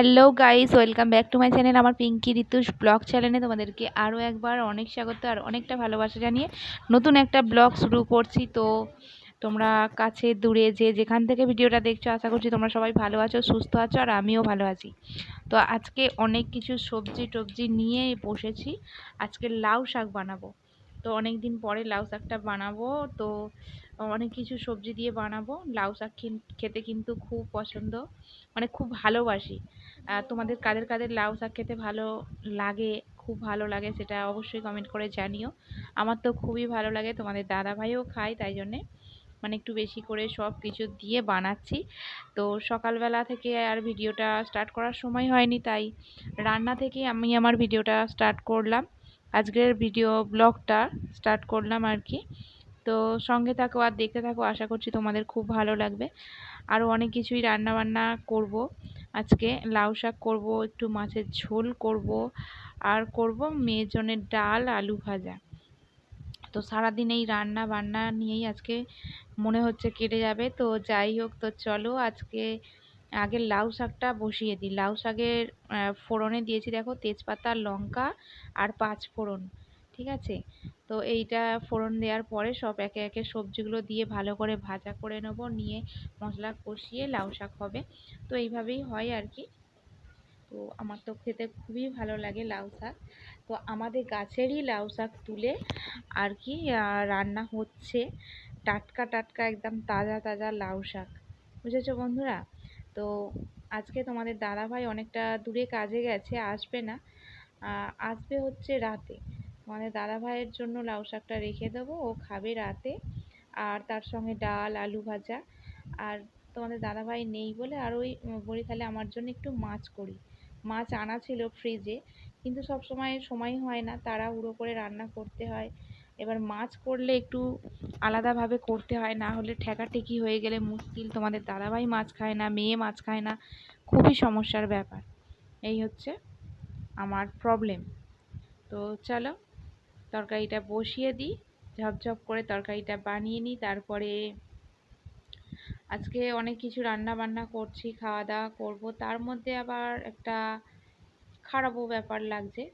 Hello guys welcome back to my channel আমার Pinki ঋতুষ blog চ্যানেলে তোমাদেরকে আরও একবার অনেক স্বাগত আর অনেকটা ভালোবাসা জানিয়ে নতুন একটা ব্লগ শুরু করছি। তো তোমরা কাছে দূরে যে যেখান থেকে ভিডিওটা দেখছ, আশা করছি তোমরা সবাই ভালো আছো, সুস্থ আছো আর আমিও ভালো আছি। তো আজকে অনেক কিছু সবজি টবজি নিয়ে বসেছি। আজকে লাউ শাক বানাবো। তো অনেক দিন পরে লাউ শাকটা বানাবো। তো অনেক কিছু সবজি দিয়ে বানাবো। লাউ শাক খেতে কিন্তু খুব পছন্দ। মানে খুব ভালোবাসি। তোমাদের কাদের কাদের লাউ শাক খেতে ভালো লাগে, খুব ভালো লাগে সেটা অবশ্যই কমেন্ট করে জানিও। আমার তো খুবই ভালো লাগে, তোমাদের দাদা ভাইও খায়, তাই জন্যে মানে একটু বেশি করে সব কিছু দিয়ে বানাচ্ছি। তো সকালবেলা থেকে আর ভিডিওটা স্টার্ট করার সময় হয়নি, তাই রান্না থেকে আমি আমার ভিডিওটা স্টার্ট করলাম। আজকের ভিডিও ব্লগটা স্টার্ট করলাম আর কি। তো সঙ্গে থাকো আর দেখতে থাকো, আশা করছি তোমাদের খুব ভালো লাগবে। আরও অনেক কিছুই রান্না বান্না করব। আজকে লাউ শাক করব, একটু মাছের ঝোল করব, আর করব মেয়ের ডাল, আলু ভাজা। তো সারাদিন এই রান্না বান্না নিয়েই আজকে মনে হচ্ছে কেটে যাবে। তো যাই হোক, তো চলো আজকে আগে লাউ শাকটা বসিয়ে দিই। লাউ শাকের ফোড়নে দিয়েছি দেখো তেজপাতা, লঙ্কা আর পাঁচ ফোড়ন ঠিক আছে? তো এইটা ফোড়ন দেওয়ার পরে সব একে একে সবজিগুলো দিয়ে ভালো করে ভাজা করে নেব, নিয়ে মশলা কষিয়ে লাউ শাক হবে। তো এইভাবেই হয় আর কি। তো আমার তো খেতে খুবই ভালো লাগে লাউ শাক। তো আমাদের গাছেরই লাউ শাক তুলে আর কি রান্না হচ্ছে টাটকা টাটকা একদম তাজা তাজা লাউ শাক। বুঝেছ বন্ধুরা? তো আজকে তোমাদের দাদাভাই অনেকটা দূরে কাজে গেছে, আসবে না। আসবে হচ্ছে রাতে। মানে দাদা ভাইয়ের জন্য লাউ শাকটা রেখে দেবো, ও খাবে রাতে। আর তার সঙ্গে ডাল, আলু ভাজা। আর তোমাদের দাদা ভাই নেই বলে আর ওই বলি তাহলে আমার জন্য একটু মাছ করি। মাছ আনা ছিল ফ্রিজে কিন্তু সব সময় সময় হয় না, তাড়াহুড়ো করে রান্না করতে হয়। এবার মাছ করলে একটু আলাদাভাবে করতে হয়, না হলে ঠেকাঠেকি হয়ে গেলে মুশকিল। তোমাদের দাদাভাই মাছ খায় না, মেয়ে মাছ খায় না, খুবই সমস্যার ব্যাপার। এই হচ্ছে আমার প্রবলেম তো চলো তরকারিটা বসিয়ে দিই, ঝপঝপ করে তরকারিটা বানিয়ে নিই, তারপরে আজকে অনেক কিছু রান্না বান্না করছি খাওয়া দাওয়া করব। তার মধ্যে আবার একটা খারাপও ব্যাপার লাগছে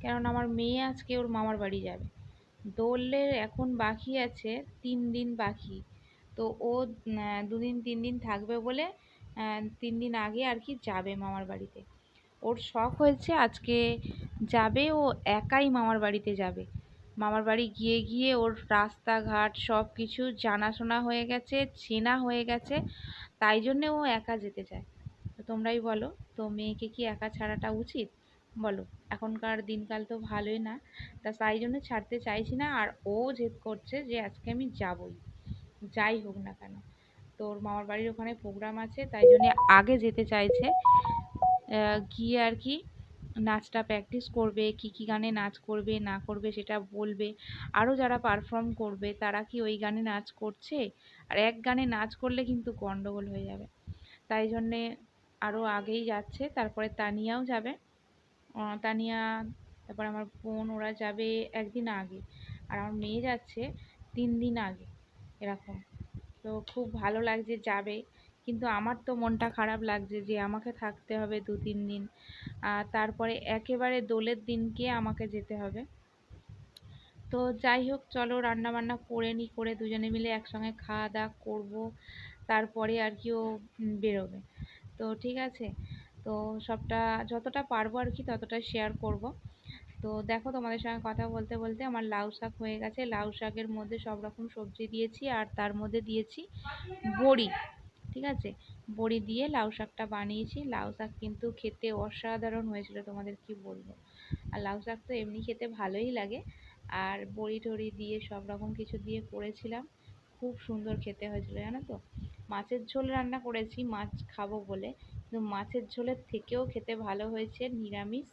কেননা আমার মেয়ে আজকে ওর মামার বাড়ি যাবে। দোলের এখন বাকি আছে, তিন দিন বাকি। তো ও দুদিন তিন দিন থাকবে বলে তিন দিন আগে আর কি যাবে মামার বাড়িতে। ওর শখ হয়েছে আজকে যাবে ও একাই মামার বাড়িতে যাবে। মামার বাড়ি গিয়ে গিয়ে ওর রাস্তাঘাট সব কিছু জানাশোনা হয়ে গেছে, চেনা হয়ে গেছে, তাই জন্যে ও একা যেতে চায়। তো তোমরাই বলো, তো মেয়েকে কি একা ছাড়াটা উচিত? বলো, এখনকার দিনকাল তো ভালোই না, তা তাই জন্য ছাড়তে চাইছি না, আর ও জেদ করছে যে আজকে আমি যাবই, যাই হোক না কেন। তোর মামার বাড়ির ওখানে প্রোগ্রাম আছে, তাই জন্যে আগে যেতে চাইছে। গিয়ে আর কি নাচটা প্র্যাকটিস করবে, কী কী গানে নাচ করবে, না করবে সেটা বলবে। আরও যারা পারফর্ম করবে, তারা কি ওই গানে নাচ করছে? আর এক গানে নাচ করলে কিন্তু গন্ডগোল হয়ে যাবে। তাই জন্যে আরও আগেই যাচ্ছে, তারপরে তানিয়াও যাবে। তানিয়া, তারপর আমার বোন, ওরা যাবে একদিন আগে। আর আমার মেয়ে যাচ্ছে তিন দিন আগে, এরকম। তো খুব ভালো লাগছে যাবে। কিন্তু আমার তো মনটা খারাপ লাগছে যে আমাকে থাকতে হবে দু, তিন দিন। আর তারপরে একেবারে দোলের দিনকে আমাকে যেতে হবে। তো যাই হোক, চলো রান্না বান্না করে নিই, করে দুজনে মিলে একসঙ্গে খাওয়া দাওয়া করব। তারপরে আর কি ও বেরোবে। তো ঠিক আছে? তো সবটা, যতটা পারব আর কি ততটা শেয়ার করব। তো দেখো তোমাদের সঙ্গে কথা বলতে বলতে আমার লাউ শাক হয়ে গেছে। লাউ শাকের মধ্যে সব রকম সবজি দিয়েছি আর তার মধ্যে দিয়েছি বড়ি। ঠিক আছে? বড়ি দিয়ে লাউ শাকটা বানিয়েছি। লাউ শাক কিন্তু খেতে অসাধারণ হয়েছিল, তোমাদের কি বলব? আর লাউ শাক তো এমনি খেতে ভালোই লাগে। আর বড়ি টড়ি দিয়ে সব রকম কিছু দিয়ে করেছিলাম। খুব সুন্দর খেতে হয়েছিল, জানো তো? মাছের ঝোল রান্না করেছি, মাছ খাব বলে। কিন্তু মাছের ঝোলের থেকেও খেতে ভালো হয়েছে নিরামিষ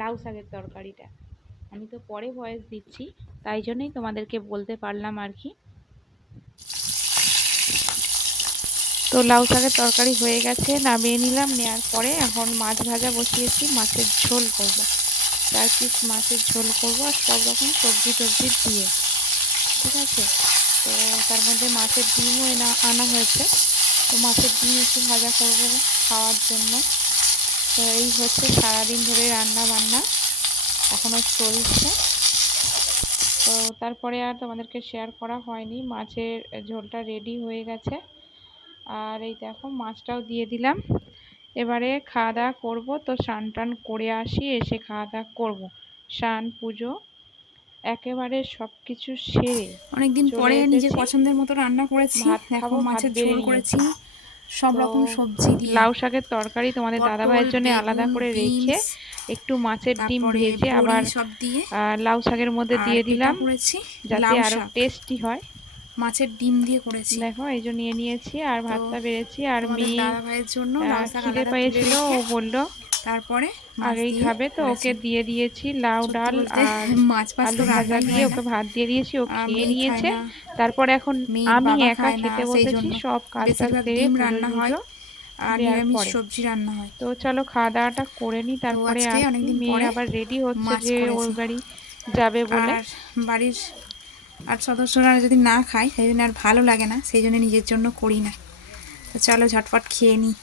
লাউ শাকের তরকারিটা। আমি তো পরে ভয়েস দিচ্ছি, তাই জন্যই তোমাদেরকে বলতে পারলাম আর কি। তো লাউ শাকের তরকারি হয়ে গেছে, নামিয়ে নিলাম নেওয়ার পরে এখন মাছ ভাজা বসিয়েছি, মাছের ঝোল করব। চার পিস মাছের ঝোল করব আর সব রকম সবজি টবজি দিয়ে। ঠিক আছে? তো তার মধ্যে মাছের ডিমও এনা, আনা হয়েছে। তো মাছের ডিম একটু ভাজা করব খাওয়ার জন্য। তো এই হচ্ছে সারাদিন ধরে রান্না বান্না, এখনও চলছে। তো তারপরে আর তোমাদেরকে শেয়ার করা হয়নি, মাছের ঝোলটা রেডি হয়ে গেছে। আর এই দেখো মাছটাও দিয়ে দিলাম। এবারে খাওয়া দাওয়া করব তো স্নান টান করে আসি এসে খাওয়া দাওয়া করব। স্নান পুজো একেবারে সব কিছু সেরে অনেকদিন পরে নিজের পছন্দের মতো রান্না করেছি ভাত দেখো মাছের ঝোল করেছি সব রকম সবজি দিয়ে। লাউ শাকের তরকারি তোমাদের দাদা ভাইয়ের জন্য আলাদা করে রেখে একটু মাছের ডিম ভেজে আবার সব দিয়ে আহ, লাউ শাকের মধ্যে দিয়ে দিলাম যাতে আরও টেস্টি হয়। মাছের ডিম দিয়ে করেছি। দেখো এই যে নিয়ে নিয়েছি আর ভাতটা বেড়েছি আর মেয়ে দাদা ভাইয়ের জন্য খিদে পেয়েছিল ও বলল তারপরে আগেই খাবে তো ওকে দিয়ে দিয়েছি লাউ ডাল আর মাছ আলু তো ভাজা দিয়ে ওকে ভাত দিয়ে দিয়েছি ও খেয়ে নিয়েছে। তারপর এখন আমি একা খেতে বসেছি সব কাজ সেরে রান্না হয় আর নিরামিষ সবজি রান্না হয়। তো চলো খাওয়া দাওয়াটা করে নি তারপরে মেয়ে পরে আবার রেডি হচ্ছে যে। ওর বাড়ি যাবে বলে। বাড়ির আর সদস্যরা যদি না খায়, সেই জন্য আর ভালো লাগে না, সেই জন্য নিজের জন্য করি না। তো চলো ঝটপট খেয়ে নিই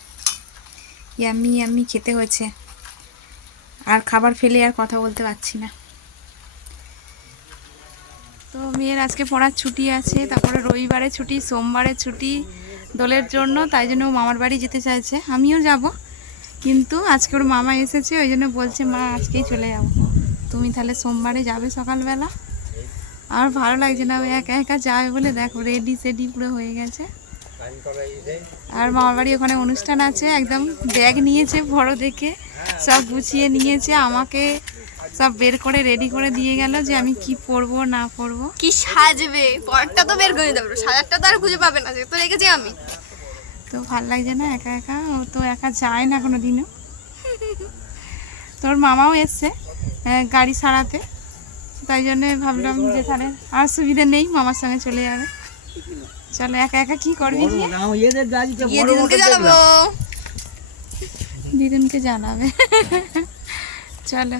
ইয়াম্মি ইয়াম্মি, খেতে হয়েছে। আর খাবার ফেলে আর কথা বলতে পারছি না। তো মেয়ের আজকে পড়ার ছুটি আছে, তারপরে রবিবারে ছুটি সোমবারে ছুটি দোলের জন্য, তাই জন্য মামার বাড়ি যেতে চাইছে। আমিও যাব, কিন্তু আজকে ওর মামা এসেছে, ওই জন্য বলছে, মা, আজকেই চলে যাব। তুমি তাহলে সোমবারে যাবে সকালবেলা? আর ভালো লাগছে না ও একা একা যাবে বলে দেখো রেডি সেডি পুরো হয়ে গেছে। আর মামার বাড়ি ওখানে অনুষ্ঠান আছে একদম ব্যাগ নিয়েছে বড় দেখে সব গুছিয়ে নিয়েছে আমাকে সব বের করে রেডি করে দিয়ে গেল যে আমি কি পরবো না পরব। কি সাজবে? পরটা তো বের করে দেবো সাজারটা তো আর খুঁজে পাবে না তো রেখেছি আমি। তো ভালো লাগছে না একা একা ও তো একা যায় না কোনো দিনও তোর মামাও এসছে গাড়ি সারাতে। তাই জন্য ভাবলাম যে তাহলে আর সুবিধা নেই মামার সঙ্গে চলে যাবে। চলো একা একা কি করবি গিয়ে? গিয়ে দিদুনকে জানাব। দিদুনকে জানাবে। চলো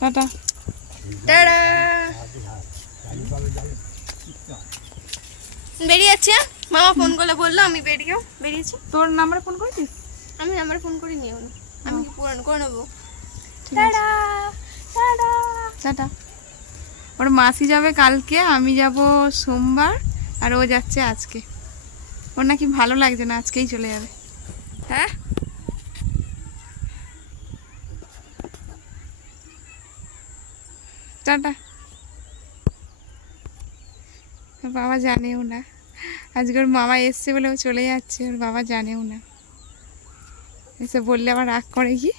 টাটা। টাটা। বেরিয়ে যাচ্ছে মামা ফোন করলে বলল আমি বেরিয়েও বেরিয়েছি। তোর নাম্বারে ফোন করেছিস? আমি নাম্বার ফোন করে নিও না আমি কি পূরণ করে নেব? ঠিক আছে। টাটা। ওর মাসি যাবে কালকে, আমি যাব সোমবার, আর ও যাচ্ছে আজকে। ওর নাকি ভালো লাগছে না, আজকেই চলে যাবে। হ্যাঁ? টাটা। বাবা জানেও না। আজকে ওর মামা এসছে বলে ও চলে যাচ্ছে, ওর বাবা জানেও না। এসে বললে আবার রাগ করে কি?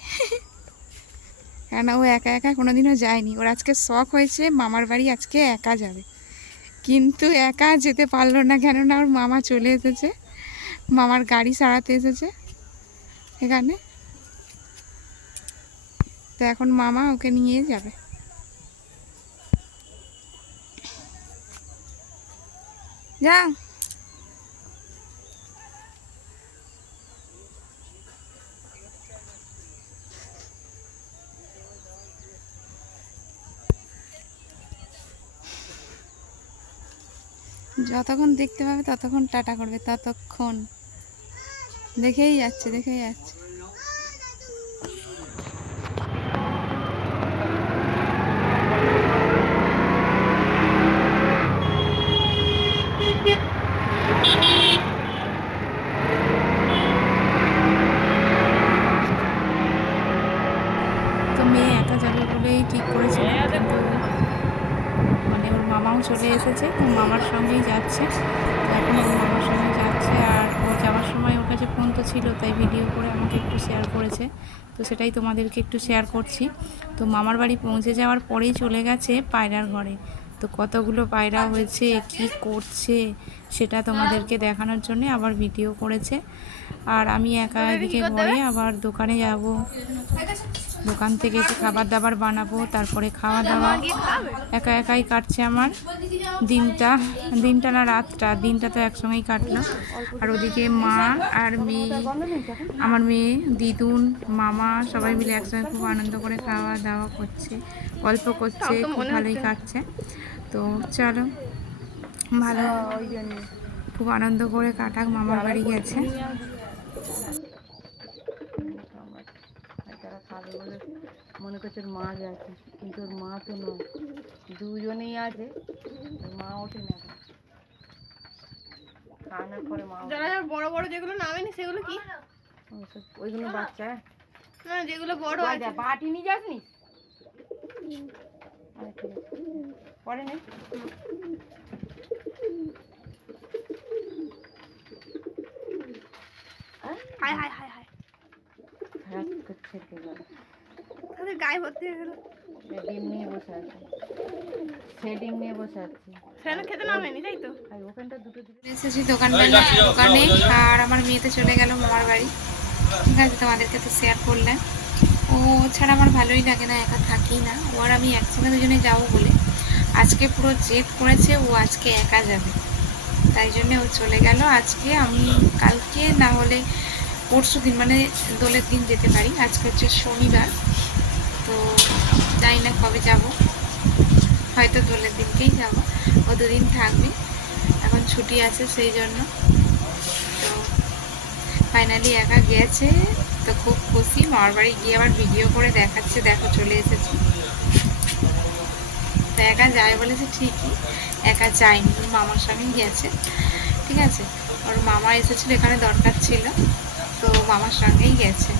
কেন ও একা একা কোনোদিনও যায়নি। ওর আজকে শখ হয়েছে, মামার বাড়ি আজকে একা যাবে। কিন্তু একা যেতে পারল না কেননা ওর মামা চলে এসেছে। মামার গাড়ি সারাতে এসেছে এখানে। তো এখন মামা ওকে নিয়ে যাবে। যা যতক্ষণ দেখতে পাবে ততক্ষণ টাটা করবে, ততক্ষণ। দেখেই যাচ্ছে দেখেই যাচ্ছে। তো মেয়ে একা যাবে বলেই ঠিক ওর মামাও চলে এসেছে, তো মামার সঙ্গেই যাচ্ছে। এখন ওর মামার সঙ্গে যাচ্ছে আর ও যাওয়ার সময় ওর কাছে ফোন তো ছিল, তাই ভিডিও করে আমাকে একটু শেয়ার করেছে। তো সেটাই তোমাদেরকে একটু শেয়ার করছি। তো মামার বাড়ি পৌঁছে যাওয়ার পরেই চলে গেছে পায়রার ঘরে। তো কতগুলো পায়রা হয়েছে, কি করছে, সেটা তোমাদেরকে দেখানোর জন্য আবার ভিডিও করেছে। আর আমি একা এদিকে ঘরে আবার দোকানে যাব। দোকান থেকে এসে খাবার দাবার বানাবো তারপরে খাওয়া দাওয়া। একা একাই কাটছে আমার দিনটা। দিনটা না রাতটা দিনটা তো একসঙ্গেই কাটলো আর ওদিকে মা আর মেয়ে আমার মেয়ে দিদুন মামা সবাই মিলে একসঙ্গে খুব আনন্দ করে খাওয়া দাওয়া করছে গল্প করছে খুব ভালোই কাটছে। তো চলো ভালো। খুব আনন্দ করে কাটাক মামার বাড়ি গেছে। মনে করছে ওর মা গেছে কিন্তু ওর মা তো নয়। দুজনেই আছে মা ওঠে না। এখন। কান্নার মা যারা যারা বড় বড় যেগুলো নামেনি সেগুলো কি? ওইগুলো বাচ্চা। না যেগুলো বড় আছে। বাটি নিয়ে যাসনি। পরে নেই হাই হাই হাই হাই করছে কে গায়ে ভর্তি হয়ে গেল। সে ডিম নিয়ে বসে আছে। সে ডিম নিয়ে বসে আছে। সেখানে খেতে নামেনি তাই তো? আর ওখানটা দুটো দিকে এসেছি দোকানটা দোকানে। আর আমার মেয়ে তো চলে গেল মামার বাড়ি। ঠিক আছে তোমাদেরকে তো শেয়ার করলাম। ও ছাড়া আমার ভালোই লাগে না একা থাকি না। ও আর আমি একসঙ্গে দুজনে যাব বলে। আজকে পুরো জেদ করেছে ও আজকে একা যাবে। তাই জন্য ও চলে গেল। আজকে আমি কালকে না হলে পরশু দিন মানে দোলের দিন যেতে পারি। আজকে হচ্ছে শনিবার। তো জানি না কবে যাব। হয়তো দোলের দিনকেই যাব। ও দুদিন থাকবে? এখন ছুটি আছে সেই জন্য। তো ফাইনালি একা গিয়েছে, তো খুব খুশি। মামার বাড়ি গিয়ে আবার ভিডিও করে দেখাচ্ছে। দেখো, চলে এসেছি। তো একা যায় বলেছে ঠিকই। একা যায়নি মামার সঙ্গেই গেছে ঠিক আছে? ওর মামা এসেছিল, এখানে দরকার ছিল। তো মামার সঙ্গেই গেছে।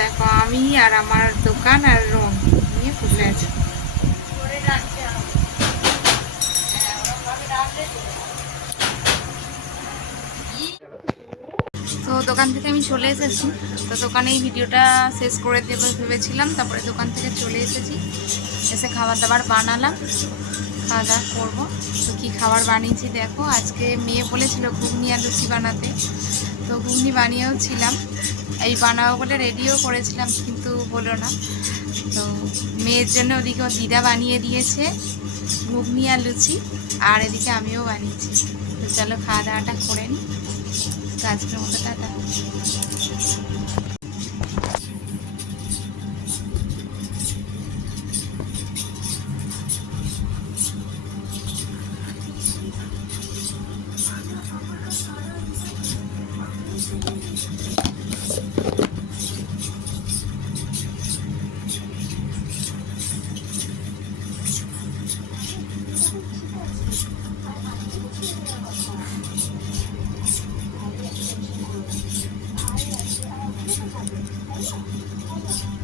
দেখো, আমি আর আমার দোকান আর রুম নিয়ে বসে আছি। তো দোকান থেকে আমি চলে এসেছি। তো দোকানে এই ভিডিওটা শেষ করে দেবো ভেবেছিলাম, তারপরে দোকান থেকে চলে এসেছি। এসে খাবার দাবার বানালাম খাওয়া দাওয়া করব। তো কী খাবার বানিয়েছি দেখো, আজকে মেয়ে বলেছিল ঘুগনি আর লুচি বানাতে। তো ঘুগনি বানিয়েও ছিলাম। এই বানাবো বলে রেডিও করেছিলাম, কিন্তু বলো না। তো মেয়ের জন্য ওদিকে দিদা বানিয়ে দিয়েছে ঘুগনি আর লুচি, আর এদিকে আমিও বানিয়েছি। তো চলো খাওয়া দাওয়াটা করে নিই তো আজকের মতো টাটা। 見てください。